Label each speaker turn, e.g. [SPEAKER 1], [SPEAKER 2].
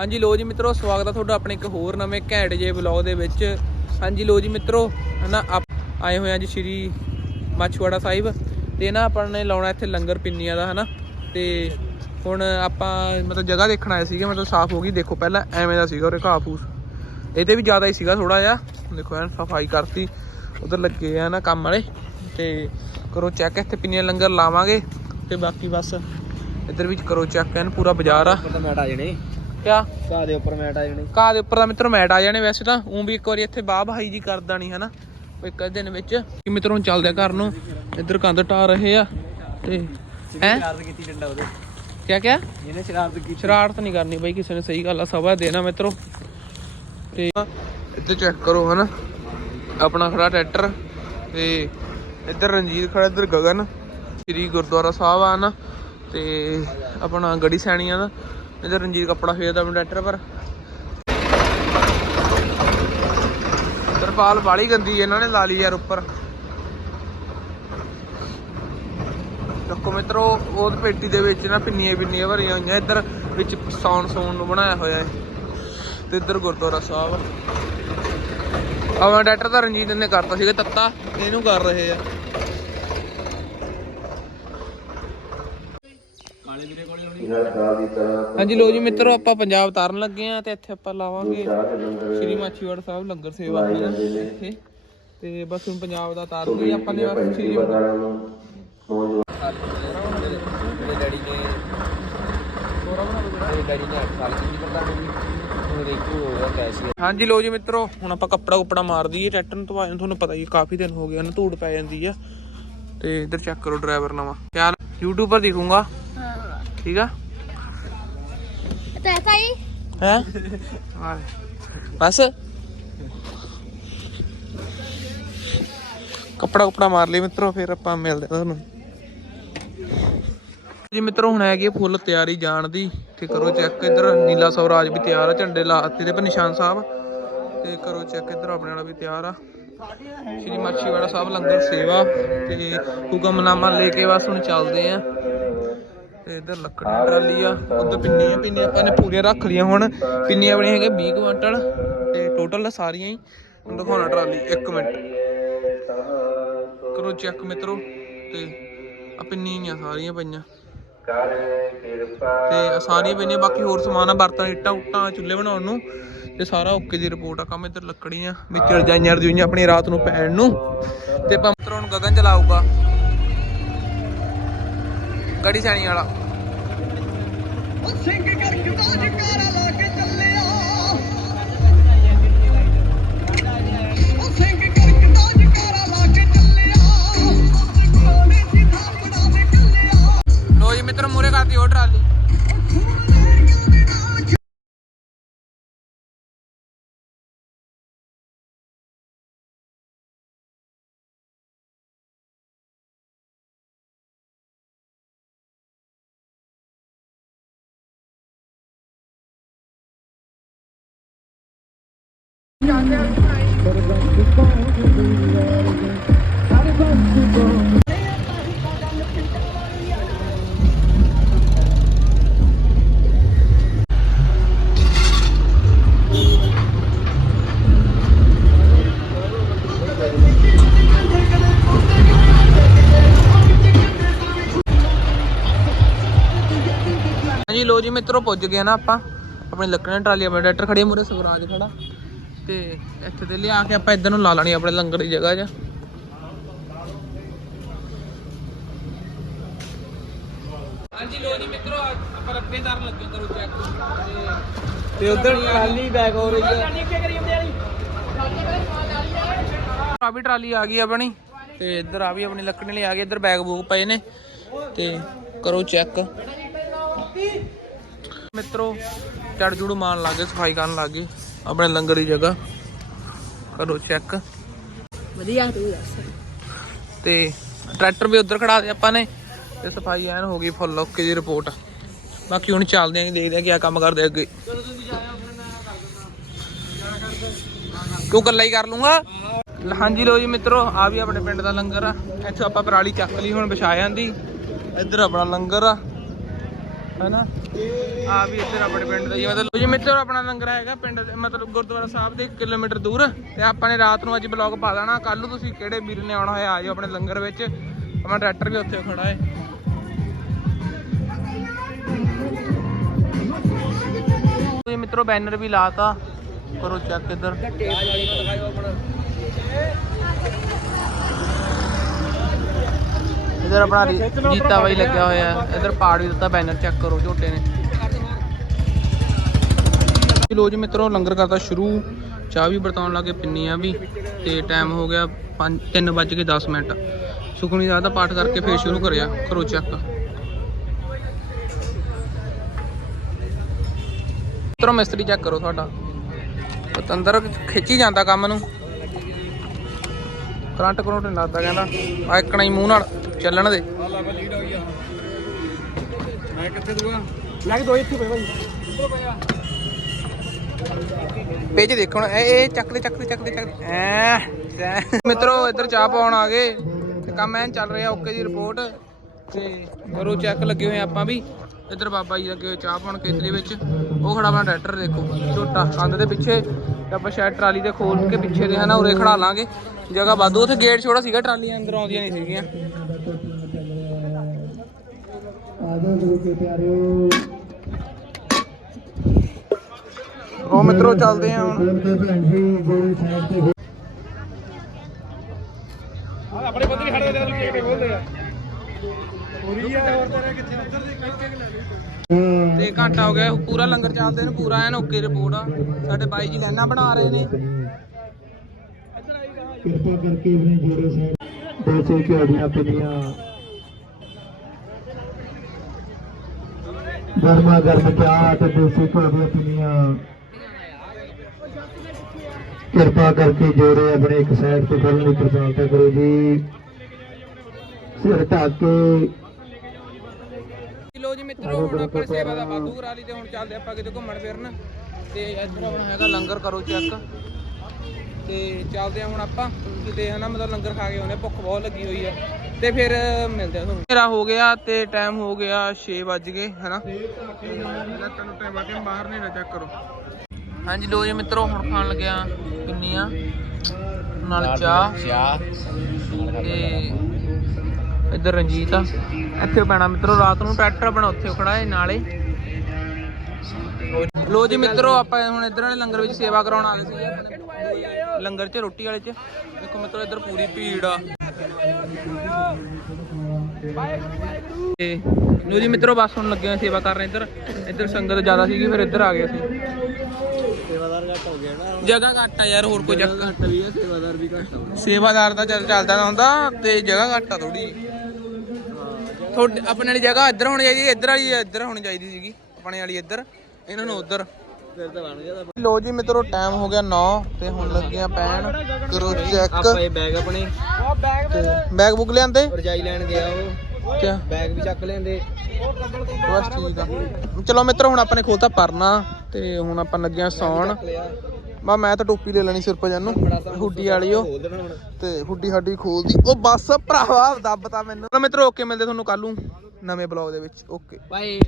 [SPEAKER 1] ਹਾਂਜੀ ਲੋ ਜੀ ਮਿੱਤਰੋ, ਸਵਾਗਤ ਆ ਤੁਹਾਡਾ ਆਪਣੇ ਇੱਕ ਹੋਰ ਨਵੇਂ ਘੈਂਟ ਜੇ ਵਲੌਗ ਦੇ ਵਿੱਚ। ਹਾਂਜੀ ਲੋ ਜੀ ਮਿੱਤਰੋ, ਹਨਾ, ਆਪ- ਆਏ ਹੋਏ ਆ ਜੀ ਸ਼੍ਰੀ ਮਾਛਵਾੜਾ ਸਾਹਿਬ ਤੇ ਨਾ ਆਪਾਂ ਨੇ ਲਾਉਣਾ ਇੱਥੇ ਲੰਗਰ ਪਿੰਨੀਆਂ ਦਾ, ਹਨਾ। ਤੇ ਹੁਣ ਆਪਾਂ ਮਤਲਬ ਜਗ੍ਹਾ ਦੇਖਣ ਆਏ ਸੀਗੇ, ਮਤਲਬ ਸਾਫ਼ ਹੋ ਗਈ। ਦੇਖੋ ਪਹਿਲਾਂ ਐਵੇਂ ਦਾ ਸੀਗਾ ਉਰੇ ਘਾਹ ਫੂਸ ਇਹਦੇ ਵੀ ਜ਼ਿਆਦਾ ਹੀ ਸੀਗਾ ਥੋੜਾ ਜਿਹਾ। ਦੇਖੋ ਐਨ ਸਫ਼ਾਈ ਕਰਤੀ, ਉਧਰ ਲੱਗੇ ਆ ਨਾ ਕੰਮ ਵਾਲੇ। ਤੇ ਕਰੋ ਚੈੱਕ ਇੱਥੇ ਪਿੰਨੀਆਂ ਲੰਗਰ ਲਾਵਾਂਗੇ। ਤੇ ਬਾਕੀ ਬਸ, ਇੱਧਰ ਵੀ ਕਰੋ ਚੈੱਕ ਐਨ ਪੂਰਾ ਬਾਜ਼ਾਰ ਆ।
[SPEAKER 2] ਉੱਪਰ ਤਾਂ ਮੈਟ ਆ ਜਣੇ।
[SPEAKER 1] ਕਿਆ?
[SPEAKER 2] ਘਾਹ ਦੇ ਉੱਪਰ ਮੈਟ ਆ ਜਣੇ?
[SPEAKER 1] ਘਾਹ ਦੇ ਉੱਪਰ ਦਾ ਮਿੱਤਰ ਮੈਟ ਆ ਜਾਣੇ ਵੈਸੇ ਤਾਂ। ਉਂ ਵੀ ਇੱਕ ਵਾਰੀ ਇੱਥੇ ਬਾਹ ਭਾਈ ਜੀ ਕਰਦਾ ਨਹੀਂ ਹਨਾ? ਇੱਕ ਦਿਨ ਵਿੱਚ। ਕਿ ਮਿੱਤਰੋਂ ਚੱਲਦੇ ਆ ਘਰ ਨੂੰ। ਇੱਧਰ ਕੰਧ ਟਾ ਰਹੇ ਆ ਤੇ ਹੈ?
[SPEAKER 2] ਸ਼ਰਾਰਤ ਕੀਤੀ ਡੰਡਾ ਉਹਦੇ।
[SPEAKER 1] ਕਿਆ ਕਿਆ?
[SPEAKER 2] ਇਹਨੇ ਸ਼ਰਾਰਤ ਕੀਤੀ।
[SPEAKER 1] ਸ਼ਰਾਰਤ ਨਹੀਂ ਕਰਨੀ ਬਾਈ ਕਿਸੇ ਨੇ ਸਹੀ ਗੱਲ ਆ ਸਵਾ ਦੇਣਾ ਮਿੱਤਰੋ। ਤੇ ਇੱਧਰ ਚੈੱਕ ਕਰੋ ਹਨਾ? ਆਪਣਾ ਖੜਾ ਟਰੈਕਟਰ ਤੇ ਇੱਧਰ ਰਣਜੀਤ ਖੜਾ ਇੱਧਰ ਗਗਨ। ਸ੍ਰੀ ਗੁਰਦੁਆਰਾ ਸਾਹਿਬ ਆ ਨਾ ਤੇ ਆਪਣਾ ਗੜੀ ਸੈਣੀਆਂ ਦਾ। ਇੱਧਰ ਰਣਜੀਤ ਕੱਪੜਾ ਫੇਰਦਾ ਆਪਣਾ ਟਰੈਕਟਰ ਪਰ। ਤਰਪਾਲ ਬਾਲੀ ਗੰਦੀ ਇਹਨਾਂ ਨੇ ਲਾ ਲਈ ਯਾਰ ਉੱਪਰ। ਦੇਖੋ ਮਿੱਤਰੋ, ਉਹ ਪੇਟੀ ਦੇ ਵਿੱਚ ਨਾ ਪਿੰਨੀਆਂ ਪਿੰਨੀਆਂ ਭਰੀਆਂ ਹੋਈਆਂ, ਇੱਧਰ ਵਿੱਚ ਸੌਣ ਸੌਣ ਨੂੰ ਬਣਾਇਆ ਹੋਇਆ ਹੈ ਤੇ ਇੱਧਰ ਗੁਰਦੁਆਰਾ ਸਾਹਿਬ। ਆਵਾਂ ਡਾਕਟਰ ਤਾਂ ਰਣਜੀਤ ਨੇ ਕਰਤਾ ਸੀਗਾ, ਤੱਤਾ। ਇਹਨੂੰ ਕਰ ਰਹੇ ਆ
[SPEAKER 2] ਕਾਲੇ ਵੀਰੇ ਕੋਲੇ ਲਾਉਣੀ
[SPEAKER 1] ਹਾਂਜੀ ਲੋ ਜੀ ਮਿੱਤਰੋ ਆਪਾਂ ਪੰਜਾਬ ਤਾਰਨ ਲੱਗੇ ਆ ਤੇ ਇੱਥੇ ਆਪਾਂ ਲਾਵਾਂਗੇ ਸ਼੍ਰੀ ਮਾਛੀਵਾੜਾ ਸਾਹਿਬ ਲੰਗਰ ਸੇਵਾ ਇੱਥੇ। ਤੇ ਬਸ ਹੁਣ ਪੰਜਾਬ ਦਾ ਤਾਰ ਲਈ ਆਪਾਂ ਨੇ ਬਸ ਸ਼੍ਰੀ
[SPEAKER 2] ਮੇਰੇ ਡੈਡੀ ਨੇ ਮੇਰੇ ਡੈਡੀ ਨੇ 8 ਸਾਲ ਕੀਤੀ ਪਤਾ ਨਹੀਂ ਹੁਣ ਦੇਖੋ ਹੋ ਗਿਆ ਕੈਸੀ
[SPEAKER 1] ਹਾਂਜੀ ਲੋ ਜੀ ਮਿੱਤਰੋ ਹੁਣ ਆਪਾਂ ਕੱਪੜਾ ਕੁਪੜਾ ਮਾਰ ਦਈਏ। ਟਰੈਕਟਰ ਨੂੰ ਧਵਾਏ ਤੁਹਾਨੂੰ ਪਤਾ ਹੀ ਕਾਫੀ ਦਿਨ ਹੋ ਗਏ ਨਾ ਧੂੜ ਪੈ ਜਾਂਦੀ ਆ। ਤੇ ਇੱਧਰ ਚੈੱਕ ਕਰੋ ਡਰਾਈਵਰ ਨਵਾਂ। ਯਾਰ YouTube ਪਰ ਦਿਖੂੰਗਾ। ਠੀਕ ਆ?
[SPEAKER 3] ਤੈਸਾ ਹੀ
[SPEAKER 1] ਹੈ? ਬਸ। ਕੱਪੜਾ ਕੁਪੜਾ ਮਾਰ ਲਈ ਮਿੱਤਰੋ ਫਿਰ ਆਪਾਂ ਮਿਲਦੇ ਆ ਤੁਹਾਨੂੰ। ਜੀ ਮਿੱਤਰੋ ਹੁਣ ਹੈਗੀ ਫੁੱਲ ਤਿਆਰੀ ਜਾਣ ਦੀ। ਤੇ ਕਰੋ ਚੈੱਕ ਇਧਰ। ਨੀਲਾ ਸਵਰਾਜ ਵੀ ਤਿਆਰ ਆ ਝੰਡੇ ਲਾਤੇ ਦੇ ਪਰ ਨਿਸ਼ਾਨ ਸਾਹਿਬ। ਤੇ ਕਰੋ ਚੈੱਕ ਇਧਰ ਆਪਣੇ ਵਾਲਾ ਵੀ ਤਿਆਰ ਆ। ਸ਼੍ਰੀ ਮਾਛੀਵਾੜਾ ਸਾਹਿਬ ਲੰਗਰ ਸੇਵਾ। ਤੇ ਹੁਕਮਨਾਮਾ ਲੈ ਕੇ ਬਸ ਹੁਣ ਚੱਲਦੇ ਆ। ਇੱਧਰ ਲੱਕੜੀ ਟਰਾਲੀ ਆ ਉਧਰ ਪਿੰਨੀਆਂ ਪਿੰਨੀਆਂ ਆਪਾਂ ਪੂਰੀਆਂ ਰੱਖ ਲਈਆਂ ਹੁਣ। ਪਿੰਨੀਆਂ ਬਣੀਆਂ ਹੈਗੇ 20 ਕੁਇੰਟਲ ਤੇ ਟੋਟਲ ਸਾਰੀਆਂ ਹੀ। ਹੁਣ ਦਿਖਾਉਣਾ ਟਰਾਲੀ 1 ਮਿੰਟ। ਕਰੋ ਚੈੱਕ ਮਿੱਤਰੋ, ਤੇ ਆ ਪਿੰਨੀਆਂ ਸਾਰੀਆਂ ਪਈਆਂ। ਤੇ ਸਾਰੀਆਂ ਪਈਆਂ, ਬਾਕੀ ਹੋਰ ਸਮਾਨ ਆ ਬਰਤਨ ਇੱਟਾਂ, ਉੱਟਾਂ, ਚੁੱਲ੍ਹੇ ਬਣਾਉਣ ਨੂੰ। ਤੇ ਸਾਰਾ ਓਕੇ ਦੀ ਰਿਪੋਰਟ ਆ, ਕੰਮ ਇੱਧਰ ਲੱਕੜੀਆਂ, ਵਿੱਚ ਰਜਾਈਆਂ ਰਜੂਈਆਂ ਆਪਣੀ ਰਾਤ ਨੂੰ ਪੈਣ ਨੂੰ। ਤੇ ਆਪਾਂ ਮਿੱਤਰੋ ਹੁਣ ਗਗਨ ਚਲਾਊਗਾ। ਗੜੀ ਸੈਣੀ ਵਾਲਾ। ਲੋ ਹਾਂਜੀ ਲੋ ਜੀ ਮਿੱਤਰੋ ਪੁੱਜ ਗਏ ਨਾ ਆਪਾਂ ਆਪਣੀ ਲੱਕੜਾਂ ਦੀ ਟਰਾਲੀ ਆਪਣੇ ਟਰੈਕਟਰ ਖੜੇ ਮੂਰੇ ਸਵਰਾਜ ਖੜਾ ਤੇ ਇੱਥੇ ਤੇ ਲਿਆ ਕੇ ਆਪਾਂ ਇੱਧਰ ਨੂੰ ਲਾ ਲੈਣੀ ਆਪਣੇ ਲੰਗਰ ਦੀ ਜਗ੍ਹਾ 'ਚ ਹਾਂਜੀ ਲੋ ਜੀ ਮਿੱਤਰੋ ਆਪਾਂ ਰੱਬੇ ਦਰ ਲੱਗੇ ਕਰੋ ਚੈੱਕ
[SPEAKER 2] ਤੇ ਉਧਰ ਟਰਾਲੀ ਬੈਕ ਹੋ ਰਹੀ ਹੈ
[SPEAKER 1] ਆ। ਵੀ ਟਰਾਲੀ ਆ ਗਈ ਆਪਣੀ ਤੇ ਇੱਧਰ ਆ ਵੀ ਆਪਣੀ ਲੱਕੜੀ ਲਈ ਆ ਗਈ ਇੱਧਰ ਬੈਗ ਬੂਗ ਪਏ ਨੇ ਤੇ ਕਰੋ ਚੈੱਕ ਮਿੱਤਰੋ ਚੜ ਜੁੜ ਮਾਰਨ ਲੱਗੇ ਸਫ਼ਾਈ ਕਰਨ ਲੱਗੇ ਆਪਣੇ ਲੰਗਰ ਦੀ ਜਗ੍ਹਾ। ਕਰੋ ਚੈੱਕ
[SPEAKER 3] ਵਧੀਆ ਤੂੰ ਦੱਸ।
[SPEAKER 1] ਤੇ ਟਰੈਕਟਰ ਵੀ ਉੱਧਰ ਖੜਾ ਦੇ ਆਪਾਂ ਨੇ ਤੇ ਸਫ਼ਾਈ ਐਨ ਹੋ ਗਈ ਫੁੱਲ ਓਕੇ ਜੀ ਰਿਪੋਰਟ ਬਾਕੀ ਹੁਣ ਚੱਲਦੇ ਆਂ ਦੇਖਦੇ ਆਂ ਕੀ ਕੰਮ ਕਰਦੇ ਅੱਗੇ। ਤੂੰ ਕੱਲਾ ਹੀ ਕਰ ਲੂੰਗਾ? ਹਾਂਜੀ ਲੋ ਜੀ ਮਿੱਤਰੋ ਆ ਵੀ ਆਪਣੇ ਪਿੰਡ ਦਾ ਲੰਗਰ ਆ। ਇੱਥੇ ਆਪਾਂ ਪਰਾਲੀ ਚੱਕ ਲਈ ਹੁਣ ਵਿਛਾ ਜਾਂਦੀ ਇੱਧਰ ਆਪਣਾ ਲੰਗਰ ਆ। ਹੈਨਾ? ਆ ਵੀ ਇੱਧਰ ਆਪਣੇ ਪਿੰਡ ਦਾ ਹੀ ਆ। ਮਤਲਬ ਜੀ, ਮਿੱਤਰ, ਆਪਣਾ ਲੰਗਰ ਹੈਗਾ ਪਿੰਡ ਦੇ, ਮਤਲਬ ਗੁਰਦੁਆਰਾ ਸਾਹਿਬ ਦੇ 1 ਕਿਲੋਮੀਟਰ ਦੂਰ। ਤੇ ਆਪਾਂ ਨੇ ਰਾਤ ਨੂੰ ਅੱਜ ਬਲੌਗ ਪਾ ਦੇਣਾ। ਕੱਲ ਨੂੰ ਤੁਸੀਂ ਕਿਹੜੇ ਵੀਰ ਨੇ ਆਉਣਾ ਹੋਇਆ, ਆ ਜਾਓ ਆਪਣੇ ਲੰਗਰ ਵਿੱਚ। ਆਪਣਾ ਟਰੈਕਟਰ ਵੀ ਉੱਥੇ ਖੜਾ ਹੈ। ਤੁਸੀਂ ਮਿੱਤਰੋ ਬੈਨਰ ਵੀ ਲਾਤਾ। ਕਰੋ ਚੈੱਕ ਇੱਧਰ। ਇਧਰ ਆਪਣਾ ਰੀ- ਜੀਤਾ ਬਾਈ ਲੱਗਿਆ ਹੋਇਆ। ਹੈ ਇਧਰ ਪਾੜ ਵੀ ਦਿੱਤਾ ਬੈਨਰ ਚੈੱਕ ਕਰੋ ਝੋਟੇ ਨੇ। ਲੋ ਜੀ ਮਿੱਤਰੋ ਲੰਗਰ ਕਰਦਾ ਸ਼ੁਰੂ। ਚਾਹ ਵੀ ਵਰਤਾਉਣ ਲੱਗੇ ਪਿੰਨੀਆਂ ਵੀ। ਤੇ ਟਾਈਮ ਹੋ ਗਿਆ 3 ਵੱਜ ਕੇ 10 ਮਿੰਟ। ਸੁਖਣੀ ਸਾਹਿਬ ਦਾ ਪਾਠ ਕਰਕੇ ਫੇਰ ਸ਼ੁਰੂ ਕਰਿਆ। ਕਰੋ ਚੈੱਕ ਮਿੱਤਰੋ ਮਿਸਤਰੀ ਚੈੱਕ ਕਰੋ ਤੁਹਾਡਾ। ਪਤੰਦਰ ਖਿੱਚੀ ਜਾਂਦਾ ਕੰਮ ਨੂੰ। ਕਰੰਟ ਕਰੰਟ ਨਹੀਂ ਲੱਗਦਾ ਕਹਿੰਦਾ। ਆ ਇੱਕਣਾ ਹੀ ਮੂੰਹ ਨਾਲ। ਚੱਲਣ ਦੇ।
[SPEAKER 2] ਮੈਂ ਕਿੱਥੇ ਦੂਆ ਲੱਗ ਦੋ ਇੱਥੇ ਪਏ ਭਾਈ
[SPEAKER 1] ਪੇਜ ਦੇਖਣ ਇਹ ਇਹ ਚੱਕ ਦੇ ਚੱਕ ਦੇ ਚੱਕ ਦੇ ਚੱਕ ਦੇ। ਐ। ਮਿੱਤਰੋ ਇੱਧਰ ਚਾਹ ਪਾਉਣ ਆ ਗਏ। ਤੇ ਕੰਮ ਐਨ ਚੱਲ ਰਿਹਾ ਓਕੇ ਦੀ ਰਿਪੋਰਟ। ਤੇ ਕਰੋ ਚੈੱਕ ਲੱਗੇ ਹੋਏ ਆਪਾਂ ਵੀ। ਇੱਧਰ ਬਾਬਾ ਜੀ ਲੱਗੇ ਹੋਏ ਚਾਹ ਪਾਉਣ ਕੇਤਲੀ ਵਿੱਚ। ਉਹ ਖੜਾ ਆਪਣਾ ਟਰੈਕਟਰ ਦੇਖੋ। ਛੋਟਾ ਕੰਧ ਦੇ ਪਿੱਛੇ। ਆਪਾਂ ਸ਼ਾਇਦ ਟਰਾਲੀ ਦੇ ਖੋਲ ਕੇ ਪਿੱਛੇ ਦੇ ਹਨਾ ਉਰੇ ਖੜਾ ਲਾਂਗੇ। ਜਗ੍ਹਾ ਵਾਧੂ ਉੱਥੇ ਗੇਟ ਛੋੜਾ ਸੀਗਾ ਟਰਾਲੀਆਂ ਅੰਦਰ ਆਉਂਦੀਆਂ ਨਹੀਂ ਸੀਗੀਆਂ। ਉਹ ਮਿੱਤਰੋ ਚੱਲਦੇ ਆ ਹੁਣ।
[SPEAKER 2] ਆਪਣੇ ਬੰਦੇ ਵੀ ਖੜੇ ਨੇ ਤੂੰ ਕਿਹੜੇ ਬੋਲਦੇ ਆ ਪੂਰੀ ਆ। ਹੋਰ ਤੇਰੇ ਕਿੱਥੇ ਉੱਧਰ ਦੀ ਕੱਟ
[SPEAKER 1] ਤੇ ਘੰਟਾ ਹੋ ਗਿਆ। ਪੂਰਾ ਲੰਗਰ ਚੱਲਦੇ ਨੇ ਪੂਰਾ ਐਨ ਓਕੇ ਰਿਪੋਰਟ ਆ। ਸਾਡੇ ਬਾਈ ਜੀ ਲਾਈਨਾਂ ਬਣਾ ਰਹੇ ਨੇ।
[SPEAKER 4] ਕਿਰਪਾ ਕਰਕੇ ਆਪਣੇ ਜੋੜੇ ਸਾਹਿਬ ਦੋ ਸੌ ਝਾੜੀਆਂ ਗਰਮਾ ਗਰਮ ਚਾਹ ਤੇ ਦੇਸੀ ਘਿਓ ਦੀਆਂ ਪਿੰਨੀਆਂ ਕਿਰਪਾ ਕਰਕੇ ਜੋੜੇ ਆਪਣੇ ਇੱਕ ਸਾਈਡ ਤੇ ਕਰਨ ਲਈ ਪ੍ਰਚਾਰਤਾ ਕਰੋ ਜੀ। ਸਿਰ ਢੱਕ ਕੇ।
[SPEAKER 1] ਲੋ ਜੀ ਮਿੱਤਰੋ ਹੁਣ ਆਪਾਂ ਸੇਵਾ ਦਾ ਵਾਧੂ ਕਰਾ ਲਈ ਤੇ ਹੁਣ ਚੱਲਦੇ ਆਪਾਂ ਕਿਤੇ ਘੁੰਮਣ ਫਿਰਨ। ਤੇ ਇੱਧਰ ਆਪਣਾ ਹੈਗਾ ਲੰਗਰ ਕਰੋ ਚੈੱਕ ਤੇ ਚੱਲਦੇ ਆ ਹੁਣ ਆਪਾਂ। ਕਿਤੇ ਹਨਾ ਮਤਲਬ ਲੰਗਰ ਖਾ ਕੇ ਆਉਨੇ ਭੁੱਖ ਬਹੁਤ ਲੱਗੀ ਹੋਈ ਆ। ਤੇ ਫਿਰ ਮਿਲਦੇ ਆ ਤੁਹਾਨੂੰ। ਮੇਰਾ ਹੋ ਗਿਆ ਤੇ ਟਾਈਮ ਹੋ ਗਿਆ 6 ਵੱਜ ਗਏ ਹਨਾ? ਤੁਹਾਨੂੰ ਟਾਈਮ ਆ ਕੇ ਬਾਹਰ ਨਹੀਂ ਚੈੱਕ ਕਰੋ ਹਾਂਜੀ ਲੋ ਜੀ ਮਿੱਤਰੋ ਹੁਣ ਖਾਣ ਲੱਗਿਆ ਪਿੰਨੀਆਂ ਨਾਲ ਚਾਹ।
[SPEAKER 2] ਚਾਹ।
[SPEAKER 1] ਤੇ ਇੱਧਰ ਰਣਜੀਤ ਆ। ਇੱਥੇ ਪੈਣਾ ਮਿੱਤਰੋ ਰਾਤ ਨੂੰ ਟਰੈਕਟਰ ਆਪਣਾ ਉੱਥੇ ਖੜਾ ਹੈ ਨਾਲੇ। ਲੋ ਜੀ ਮਿੱਤਰੋ ਆਪਾਂ ਹੁਣ ਇੱਧਰ ਵਾਲੇ ਲੰਗਰ ਵਿੱਚ ਸੇਵਾ ਕਰਾਉਣ ਆ ਗਏ ਸੀ। ਲੰਗਰ 'ਚ ਰੋਟੀ ਵਾਲੇ 'ਚ। ਦੇਖੋ ਮਿੱਤਰੋ ਇੱਧਰ ਪੂਰੀ ਭੀੜ ਆ। ਤੇ ਲੋ ਜੀ ਮਿੱਤਰੋ ਬਸ ਹੁਣ ਲੱਗੇ ਹੋਏ ਸੇਵਾ ਕਰਨ ਇੱਧਰ। ਇੱਧਰ ਸੰਗਤ ਜ਼ਿਆਦਾ ਸੀਗੀ ਫਿਰ ਇੱਧਰ ਆ ਗਏ ਅਸੀਂ।
[SPEAKER 2] ਸੇਵਾਦਾਰ ਘੱਟ ਹੋ ਗਿਆ ਨਾ।
[SPEAKER 1] ਜਗ੍ਹਾ ਘੱਟ ਆ ਯਾਰ ਹੋਰ ਕੋਈ ਚੱਕਰ।
[SPEAKER 2] ਘੱਟ ਵੀ ਆ ਸੇਵਾਦਾਰ ਵੀ ਘੱਟ ਆ।
[SPEAKER 1] ਸੇਵਾਦਾਰ ਤਾਂ ਚੱਲ ਚੱਲਦਾ ਨਾ ਹੁੰਦਾ ਤੇ ਜਗ੍ਹਾ ਘੱਟ ਆ ਥੋੜੀ ਤੁਹਾਡੇ ਆਪਣੇ ਵਾਲੀ ਜਗ੍ਹਾ ਇੱਧਰ ਹੋਣੀ ਚਾਹੀਦੀ ਇੱਧਰ ਵਾਲੀ ਇੱਧਰ ਹੋਣੀ ਚਾਹੀਦੀ ਸੀਗੀ। ਆਪਣੇ ਵਾਲੀ ਇੱਧਰ ਇਹਨਾਂ ਨੂੰ ਉੱਧਰ।
[SPEAKER 2] ਫਿਰ ਤਾਂ ਬਣ ਗਿਆ ਤਾਂ
[SPEAKER 1] ਲੋ ਜੀ ਮਿੱਤਰੋ ਟਾਈਮ ਹੋ ਗਿਆ 9 ਤੇ ਹੁਣ ਲੱਗਿਆ ਪੈਣ ਕਰੋ ਚੈੱਕ
[SPEAKER 2] ਆਪਾਂ ਇਹ ਬੈਗ ਆਪਣੇ।
[SPEAKER 1] ਤੇ ਬੈਗ ਬੁੱਕ ਲਿਆਂਦੇ?
[SPEAKER 2] ਰਜਾਈ ਲੈਣ ਗਿਆ ਉਹ।
[SPEAKER 1] ਕਿਆ
[SPEAKER 2] ਬੈਗ ਵੀ ਚੱਕ ਲੈਂਦੇ।
[SPEAKER 1] ਬਸ ਠੀਕ ਆ। ਚਲੋ ਮਿੱਤਰੋ ਹੁਣ ਆਪਾਂ ਨੇ ਖੋਲਤਾ ਪਰਨਾ ਤੇ ਹੁਣ ਆਪਾਂ ਲੱਗਿਆ ਸੌਣ। ਬਾ ਮੈਂ ਤਾਂ ਟੋਪੀ ਲੈ ਲੈਣੀ ਸਿਰ ਪਾ ਜਾਨੂੰ ਹੁੱਡੀ ਵਾਲੀ ਉਹ। ਤੇ ਹੁੱਡੀ ਸਾਡੀ ਖੋਲਦੀ। ਉਹ ਬੱਸ ਭਰਾਵਾ ਦੱਬਤਾ ਮੈਨੂੰ। ਮਿੱਤਰੋ ਓਕੇ ਮਿਲਦੇ ਤੁਹਾਨੂੰ ਕੱਲ ਨੂੰ ਨਵੇਂ ਬਲੌਗ ਦੇ ਵਿੱਚ। ਓਕੇ।
[SPEAKER 2] ਬਾਏ